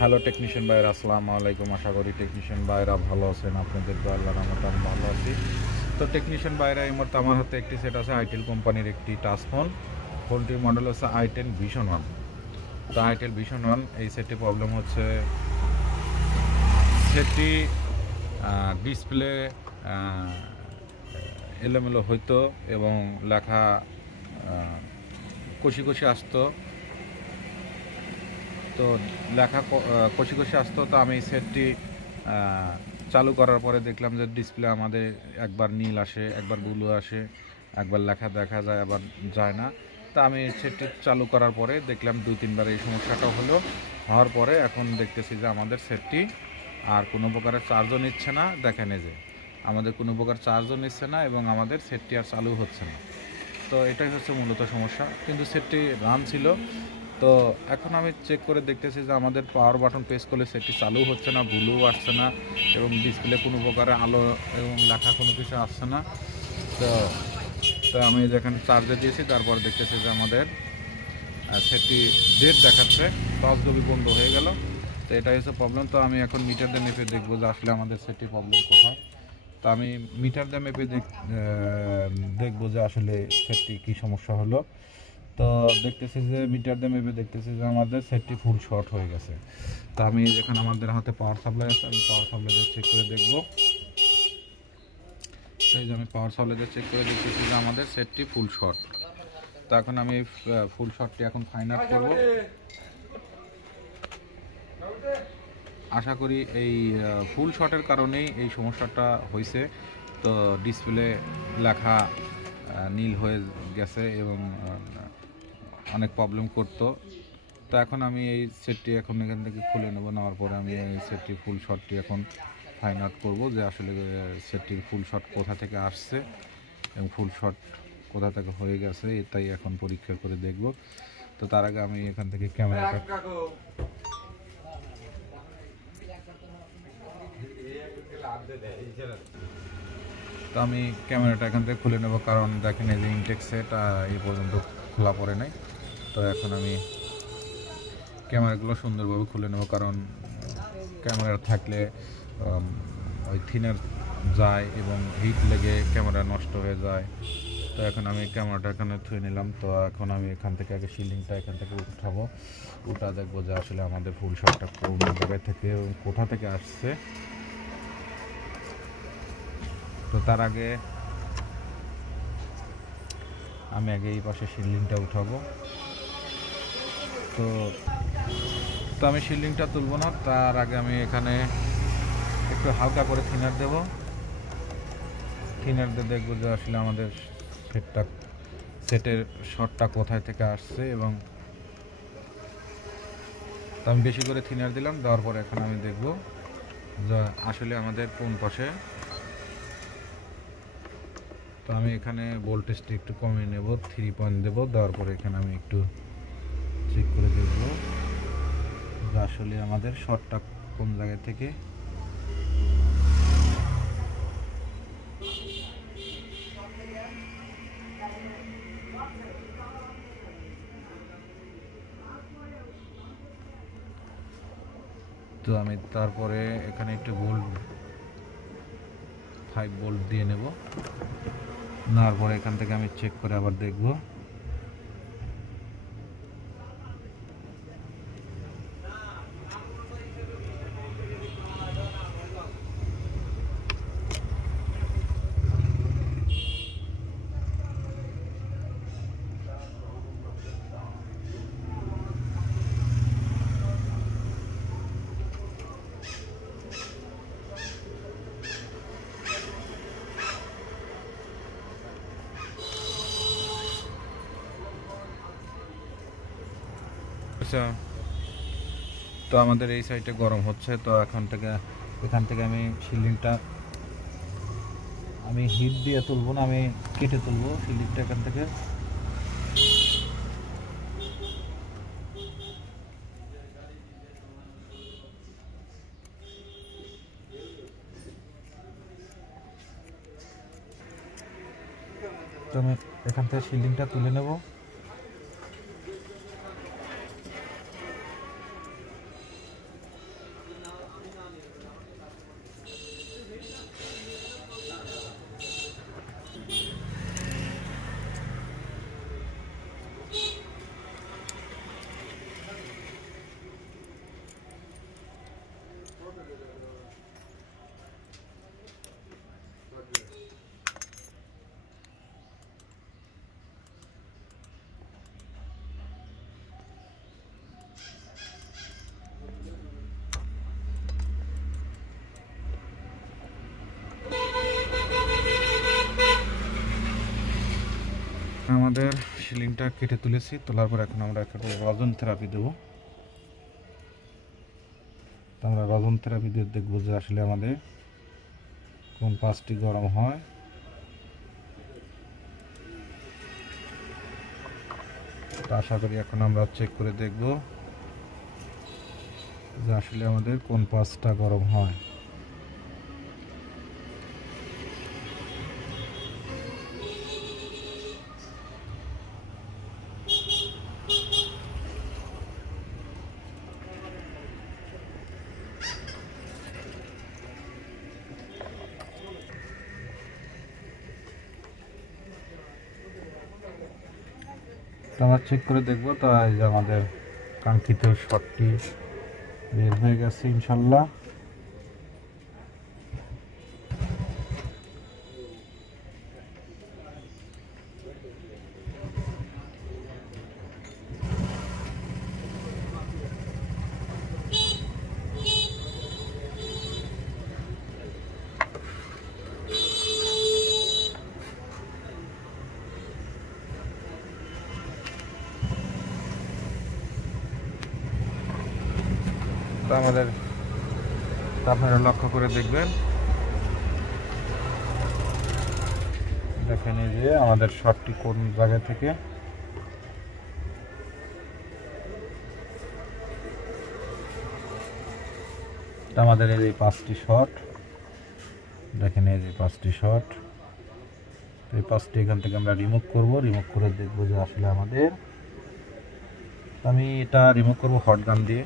Hello technician ভাইরা, আসসালামু আলাইকুম। আশা করি টেকনিশিয়ান ভাইরা ভালো আছেন। আপনাদের তো আল্লাহর রহমতে আমি ভালো আছি। তো টেকনিশিয়ান ভাইরা, এই মুহূর্তে আমার হাতে একটি সেট আছে আইটেল কোম্পানির একটি টাচ ফোন। ফোনটির মডেল হচ্ছে i10 Vision 1। তো i10 Vision 1 এই সেটটি প্রবলেম হচ্ছে, সেটটি ডিসপ্লে এলোমেলো হইতো এবং লেখা কষি কষি আসতো। তো লেখা কষি কষি আসতো। তো আমি সেটটি চালু করার পরে দেখলাম যে ডিসপ্লে আমাদের একবার নীল আসে, একবার ব্লু আসে, একবার লেখা দেখা যায়, আবার যায় না। তা আমি সেটটি চালু করার পরে দেখলাম 2-3বার এই সমস্যাটা হওয়ার পরে এখন দেখতেছি যে আমাদের সেটটি আর কোনো প্রকারের চার্জও নিচ্ছে না। দেখেন এই যে আমাদের কোনো প্রকার চার্জও নিচ্ছে না এবং আমাদের সেটটি আর চালু হচ্ছে না। তো এটাই হচ্ছে মূলত সমস্যা, কিন্তু সেটটি রান ছিল। তো এখন আমি চেক করে দেখতেছি যে আমাদের পাওয়ার বাটন প্রেস করলে সেটটি চালু হচ্ছে না, ব্লু আসছে না এবং ডিসপ্লে কোনো প্রকারের আলো এবং লেখা কোনো কিছু আসছে না। তো তো আমি যেখানে চার্জে দিয়েছি তারপর দেখতেছি যে আমাদের সেটটি ডেট দেখাচ্ছে, 10 GB বন্ধ হয়ে গেল। তো এটাই হচ্ছে প্রবলেম। তো আমি এখন মিটার দিয়ে মেপে দেখবো যে আসলে আমাদের সেটটি প্রবলেম কোথায়। তো আমি মিটার দিয়ে মেপে দেখবো যে আসলে সেটটি কী সমস্যা হলো। তো দেখতেছি যে মিটার দিয়ে মেপে দেখতেছি যে আমাদের সেটটি ফুল শর্ট হয়ে গেছে। তো আমি যেখানে আমাদের হাতে পাওয়ার সাপ্লাই আছে, আমি পাওয়ার সাপ্লাই দিয়ে চেক করে দেখবো। এই যে আমি পাওয়ার সাপ্লাই দিয়ে চেক করে দেখতেছি যে আমাদের সেটটি ফুল শর্ট। তো এখন আমি ফুল শর্টটি এখন ফাইন্ড আউট করবো। আশা করি এই ফুল শটের কারণেই এই সমস্যাটা হয়েছে। তো ডিসপ্লে লেখা নীল হয়ে গেছে এবং অনেক প্রবলেম করতো। তো এখন আমি এই সেটটি এখন এখান থেকে খুলে নেবো, নেওয়ার পরে আমি এই সেটটি ফুল শটটি এখন ফাইন্ড আউট করবো যে আসলে সেটটির ফুল শট কোথা থেকে আসছে এবং ফুল শট কোথা থেকে হয়ে গেছে, এটাই এখন পরীক্ষা করে দেখব। তো তার আগে আমি এখান থেকে ক্যামেরাটা এখান থেকে খুলে নেব, কারণ দেখেন এই যে ইনটেক সেট এই পর্যন্ত খোলা পড়ে নাই। তো এখন আমি ক্যামেরাগুলো সুন্দরভাবে খুলে নেব, কারণ ক্যামেরা থাকলে ওই থিনার যায় এবং হিট লেগে ক্যামেরা নষ্ট হয়ে যায়। তো এখন আমি ক্যামেরাটা এখানে থুয়ে নিলাম। তো এখন আমি এখান থেকে আগে শিলিংটা এখান থেকে উঠাবো, উঠা দেখবো যে আসলে আমাদের ফুল শটটা কোন জায়গায় থেকে কোথা থেকে আসছে। তো তার আগে আমি এই পাশে শিলিংটা উঠাবো। তো আমি শিলিংটা তুলবো না, তার আগে আমি এখানে একটু হালকা করে থিনার দেব। থিনার দিয়ে দেখবো যে আসলে আমাদের সেটের শটটা কোথায় থেকে আসছে। এবং তো আমি বেশি করে থিনার দিলাম, দেওয়ার পরে এখন আমি দেখবো যে আসলে আমাদের কোন পাশে। তো আমি এখানে ভোল্টেজটা একটু কমিয়ে নেব, 3 পয়েন্ট দেবো। দেওয়ার পরে এখানে আমি একটু চেক করে দেখব যে আসলে আমাদের শটটা কোন জায়গা থেকে। তো আমি তারপরে এখানে একটু 5 ভোল্ট দিয়ে নেব, নেওয়ার পরে এখান থেকে আমি চেক করে আবার দেখব। আচ্ছা, তো আমাদের এই সাইডে গরম হচ্ছে। তো এখান থেকে আমি শিলিংটা আমি হিট দিয়ে তুলবো না, আমি কেটে তুলবো শিলিংটা এখান থেকে। তো আমি এখান থেকে শিলিংটা তুলে নেব। আমাদের সিলিংটা কেটে তুলেছি, তোলার পর এখন আমরা একটা রজন থেরাপি দেবো। আমরা রজন থেরাপি দিয়ে দেখবো যে আসলে আমাদের কোন পাশটি গরম হয়। আশা করি এখন আমরা চেক করে দেখব যে আসলে আমাদের কোন পাশটা গরম হয়। আমরা চেক করে দেখবো, তো এই যে আমাদের কাঙ্ক্ষিত শটটি বের হয়ে গেছে ইনশাল্লাহ। তো আমাদের আপনারা লক্ষ্য করে দেখবেন, দেখেন এই যে আমাদের শটটি কোন জায়গা থেকে। আমাদের এই যে 5টি শট, দেখেন এই যে 5টি শট। তো এই 5টি এখান থেকে আমরা রিমুভ করব, রিমুভ করে দেখবো যে আসলে আমাদের, আমি এটা রিমুভ করব হট গান দিয়ে।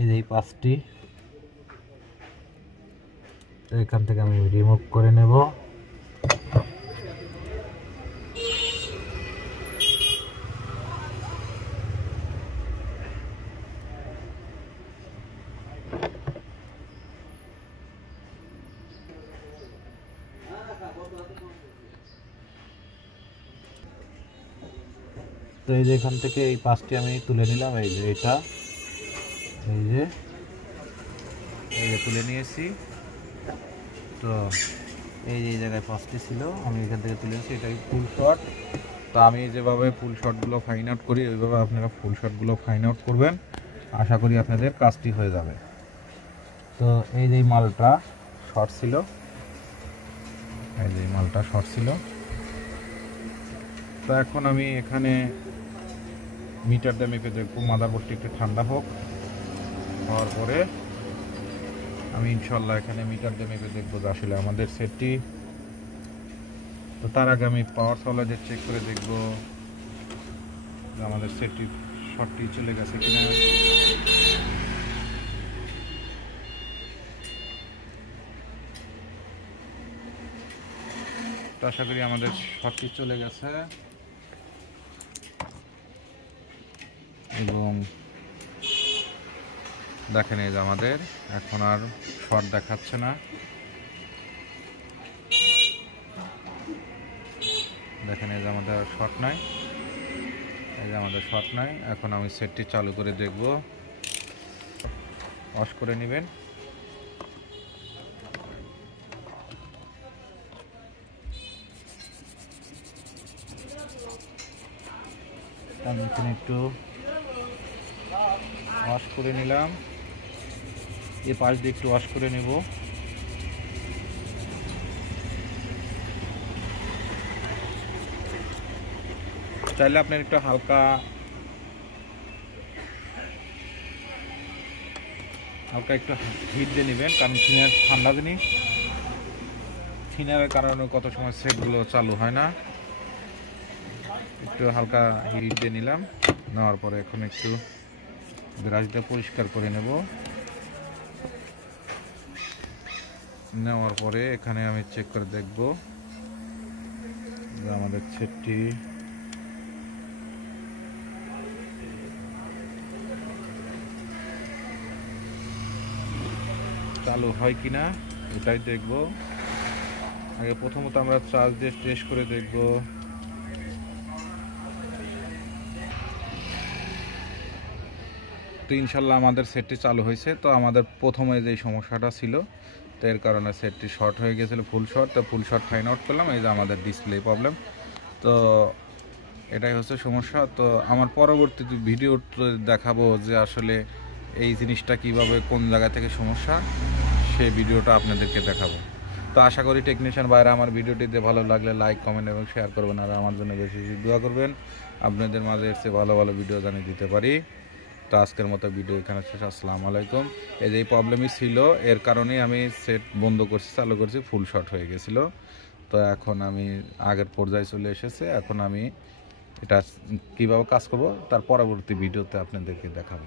এই যে 5টি এখান থেকে আমি রিমুভ করে নেব। তো এই যে এখান থেকে এই 5টি আমি তুলে নিলাম, এই যে এটা, এই যে তুলে নিয়েছি। তো এই যে জায়গায় 5টি ছিল, আমি এখান থেকে তুলে নিয়েছি, এটাই ফুল শট। তো আমি যেভাবে ফুল শটগুলো ফাইন আউট করি, ওইভাবে আপনারা ফুল শটগুলো ফাইন আউট করবেন, আশা করি আপনাদের কাজটি হয়ে যাবে। তো এই যে মালটা শর্ট ছিল, এই যে মালটা শর্ট ছিল। তো এখন আমি এখানে মিটার দিয়ে মেপে দেখবো, মাদারবোর্ডটি একটু ঠান্ডা হোক, হওয়ার পরে আমি ইনশাল্লাহ এখানে মিটার দিয়ে মেপে দেখবো যে আসলে আমাদের সেটটি। তো তার আগে আমি পাওয়ার সাপ্লাইটা চেক করে দেখবো যে আমাদের সেটটি শর্টটি চলে গেছে কিনা। তো আশা করি আমাদের শর্টটি চলে গেছে এবং দেখেন এই যে আমাদের এখন আর শর্ট দেখাচ্ছে না। দেখেন এই যে আমাদের শর্ট নাই, এই যে আমাদের শর্ট নাই। এখন আমি সেটটি চালু করে দেখব, অফ করে নেবেন। আমি এখানে একটু ওয়াশ করে নিলাম, এই পাশ দিয়ে একটু ওয়াশ করে নেব। চাইলে আপনার একটু হালকা একটু হিট দিয়ে নেবেন, কারণ থিনার ঠান্ডা জিনিস, থিনারের কারণে কত সময় সেটগুলো চালু হয় না। একটু হালকা হিট দিয়ে নিলাম, নেওয়ার পরে এখন একটু ব্রাশটা পরিষ্কার করে নেব। নেওয়ার পরে এখানে আমি চেক করে দেখব যে আমাদের সেটটি চালু হয় কিনা, এটাই দেখব। আগে প্রথমত আমরা চার্জ দিয়ে টেস্ট করে দেখব। তো ইনশাল্লাহ আমাদের সেটটি চালু হয়েছে। তো আমাদের প্রথমে যে সমস্যাটা ছিল, তো এর কারণে সেটটি শর্ট হয়ে গেছিলো, ফুল শর্ট। তো ফুল শর্ট ফাইন আউট করলাম, এই যে আমাদের ডিসপ্লে প্রবলেম। তো এটাই হচ্ছে সমস্যা। তো আমার পরবর্তী ভিডিও দেখাবো যে আসলে এই জিনিসটা কিভাবে, কোন জায়গা থেকে সমস্যা, সেই ভিডিওটা আপনাদেরকে দেখাবো। তো আশা করি টেকনিশিয়ান ভাইরা আমার ভিডিওটিতে ভালো লাগলে লাইক, কমেন্ট এবং শেয়ার করবেন, আর আমার জন্য বেশি বেশি দোয়া করবেন, আপনাদের মাঝে এসে ভালো ভালো ভিডিও জানিয়ে দিতে পারি। তো আজকের মতো ভিডিও এখানে শেষ। আসসালামু আলাইকুম। এই যে এই প্রবলেমই ছিল, এর কারণেই আমি সেট বন্ধ করছি, চালু করছি, ফুল শট হয়ে গেছিলো। তো এখন আমি আগের পর্যায়ে চলে এসেছে। এখন আমি এটা কীভাবে কাজ করব তার পরবর্তী ভিডিওতে আপনাদেরকে দেখাবো।